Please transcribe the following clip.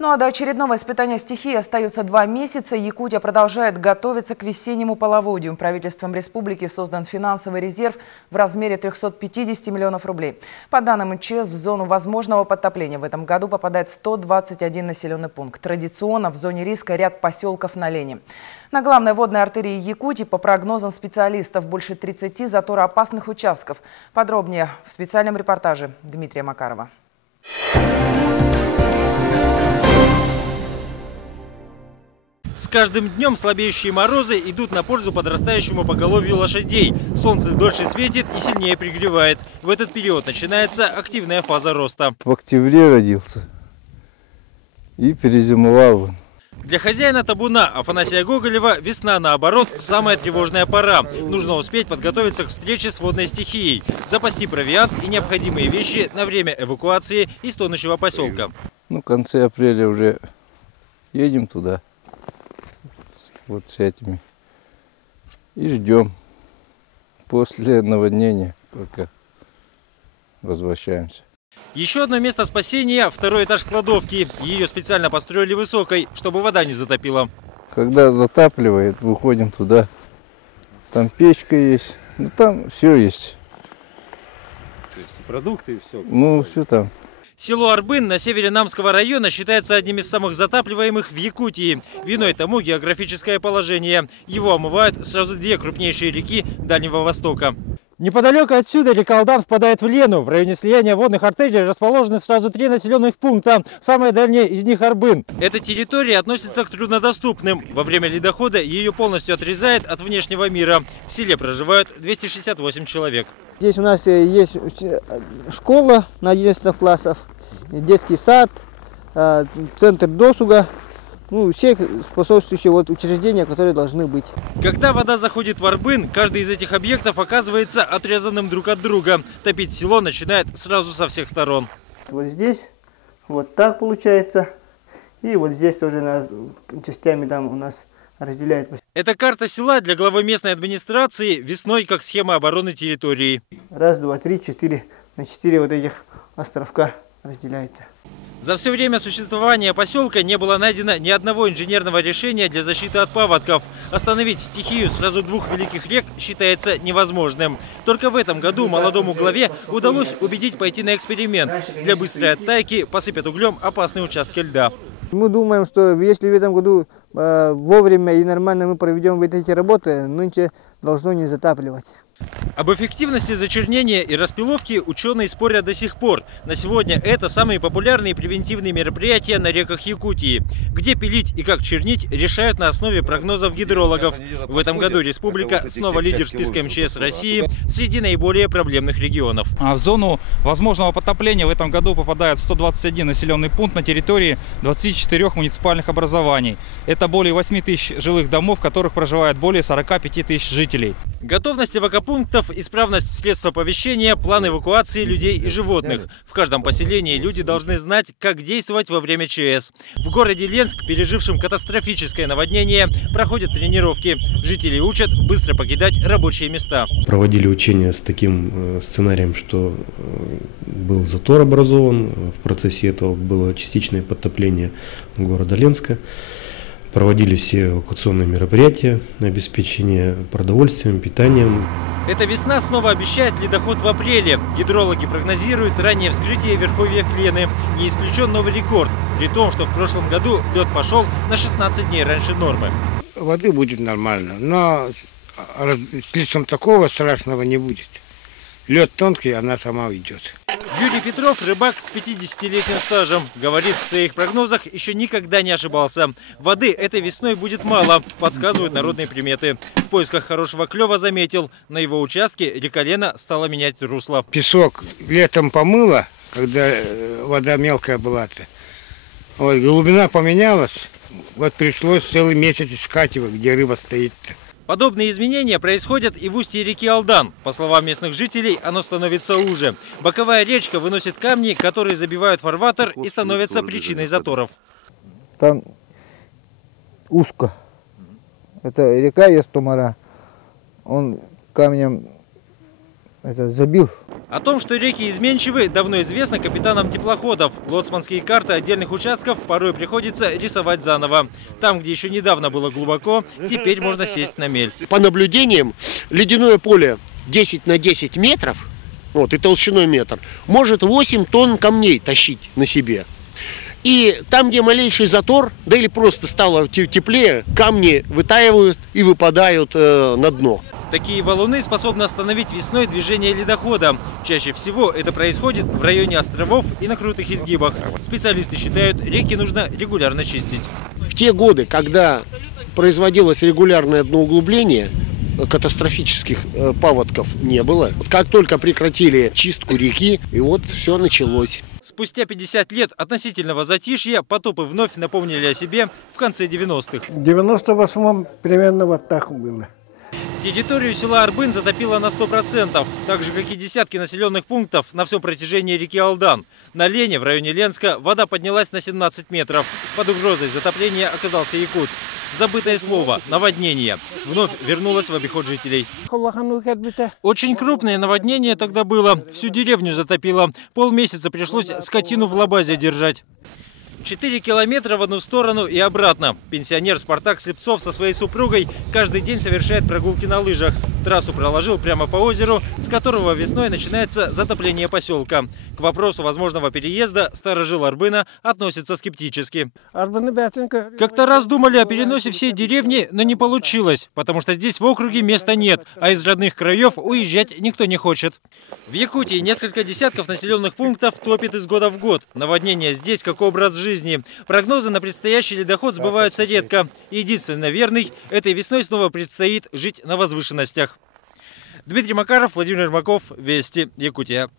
Ну а до очередного испытания стихии остается 2 месяца. Якутия продолжает готовиться к весеннему половодью. Правительством республики создан финансовый резерв в размере 350 миллионов рублей. По данным МЧС, в зону возможного подтопления в этом году попадает 121 населенный пункт. Традиционно в зоне риска ряд поселков на Лени. На главной водной артерии Якутии, по прогнозам специалистов, больше 30 затороопасных участков. Подробнее в специальном репортаже Дмитрия Макарова. С каждым днем слабеющие морозы идут на пользу подрастающему поголовью лошадей. Солнце дольше светит и сильнее пригревает. В этот период начинается активная фаза роста. В октябре родился и перезимовал. Для хозяина табуна Афанасия Гоголева весна, наоборот, самая тревожная пора. Нужно успеть подготовиться к встрече с водной стихией, запасти провиант и необходимые вещи на время эвакуации из тонущего поселка. В конце апреля уже едем туда. Вот с этими. И ждем. После наводнения только возвращаемся. Еще одно место спасения – второй этаж кладовки. Ее специально построили высокой, чтобы вода не затопила. Когда затапливает, выходим туда. Там печка есть. Там все есть. То есть продукты и все? Все там. Село Арбын на севере Намского района считается одним из самых затапливаемых в Якутии. Виной тому географическое положение. Его омывают сразу 2 крупнейшие реки Дальнего Востока. Неподалеку отсюда река Алдан впадает в Лену. В районе слияния водных артерий расположены сразу 3 населенных пункта. Самое дальнее из них Арбын. Эта территория относится к труднодоступным. Во время ледохода ее полностью отрезает от внешнего мира. В селе проживают 268 человек. Здесь у нас есть школа на 11 классов, детский сад, центр досуга. Все способствующие учреждения, которые должны быть. Когда вода заходит в Арбын, каждый из этих объектов оказывается отрезанным друг от друга. Топить село начинает сразу со всех сторон. Вот здесь вот так получается. И вот здесь тоже частями там у нас разделяет. Это карта села для главы местной администрации весной как схема обороны территории. 1, 2, 3, 4. На 4 вот этих островка разделяется. За все время существования поселка не было найдено ни одного инженерного решения для защиты от паводков. Остановить стихию сразу 2 великих рек считается невозможным. Только в этом году молодому главе удалось убедить пойти на эксперимент. Для быстрой оттайки посыпят углем опасные участки льда. Мы думаем, что если в этом году вовремя и нормально мы проведем вот эти работы, нынче должно не затапливать. Об эффективности зачернения и распиловки ученые спорят до сих пор. На сегодня это самые популярные превентивные мероприятия на реках Якутии. Где пилить и как чернить, решают на основе прогнозов гидрологов. В этом году республика снова лидер списка МЧС России среди наиболее проблемных регионов. В зону возможного потопления в этом году попадает 121 населенный пункт на территории 24 муниципальных образований. Это более 8 тысяч жилых домов, в которых проживает более 45 тысяч жителей. Готовность эвакопунктов, исправность средств оповещения, план эвакуации людей и животных. В каждом поселении люди должны знать, как действовать во время ЧС. В городе Ленск, пережившем катастрофическое наводнение, проходят тренировки. Жители учат быстро покидать рабочие места. Проводили учения с таким сценарием, что был затор образован. В процессе этого было частичное подтопление города Ленска. Проводили все эвакуационные мероприятия, обеспечение продовольствием, питанием. Эта весна снова обещает ледоход в апреле. Гидрологи прогнозируют раннее вскрытие верховьев Лены. Не исключен новый рекорд, при том, что в прошлом году лед пошел на 16 дней раньше нормы. Воды будет нормально, но слишком такого страшного не будет. Лед тонкий, она сама уйдет. Юрий Петров, рыбак с 50-летним стажем, говорит, в своих прогнозах еще никогда не ошибался. Воды этой весной будет мало, подсказывают народные приметы. В поисках хорошего клёва заметил, на его участке река Лена стала менять русло. Песок летом помыло, когда вода мелкая была-то. Вот, глубина поменялась, вот пришлось целый месяц искать его, где рыба стоит-то. Подобные изменения происходят и в устье реки Алдан. По словам местных жителей, оно становится уже. Боковая речка выносит камни, которые забивают фарватер и становятся причиной заторов. Там узко. Это река Естомара. Он камнем забил. О том, что реки изменчивы, давно известно капитанам теплоходов. Лоцманские карты отдельных участков порой приходится рисовать заново. Там, где еще недавно было глубоко, теперь можно сесть на мель. По наблюдениям, ледяное поле 10 на 10 метров, и толщиной метр, может 8 тонн камней тащить на себе. И там, где малейший затор, да или просто стало теплее, камни вытаивают и выпадают на дно. Такие валуны способны остановить весной движение ледохода. Чаще всего это происходит в районе островов и на крутых изгибах. Специалисты считают, реки нужно регулярно чистить. В те годы, когда производилось регулярное дноуглубление, катастрофических паводков не было. Как только прекратили чистку реки, и вот все началось. Спустя 50 лет относительного затишья потопы вновь напомнили о себе в конце 90-х. В 98-м примерно вот так было. Территорию села Арбын затопило на 100%, так же, как и десятки населенных пунктов на всем протяжении реки Алдан. На Лене, в районе Ленска, вода поднялась на 17 метров. Под угрозой затопления оказался Якутск. Забытое слово «наводнение» вновь вернулось в обиход жителей. Очень крупное наводнение тогда было. Всю деревню затопило. Полмесяца пришлось скотину в лабазе держать. 4 километра в одну сторону и обратно. Пенсионер Спартак Слепцов со своей супругой каждый день совершает прогулки на лыжах. Трассу проложил прямо по озеру, с которого весной начинается затопление поселка. К вопросу возможного переезда старожил Арбына относится скептически. Как-то раз думали о переносе всей деревни, но не получилось, потому что здесь в округе места нет, а из родных краев уезжать никто не хочет. В Якутии несколько десятков населенных пунктов топит из года в год. Наводнение здесь как образ жизни. Прогнозы на предстоящий ледоход сбываются редко. Единственно верный, этой весной снова предстоит жить на возвышенностях. Дмитрий Макаров, Владимир Ермаков, Вести, Якутия.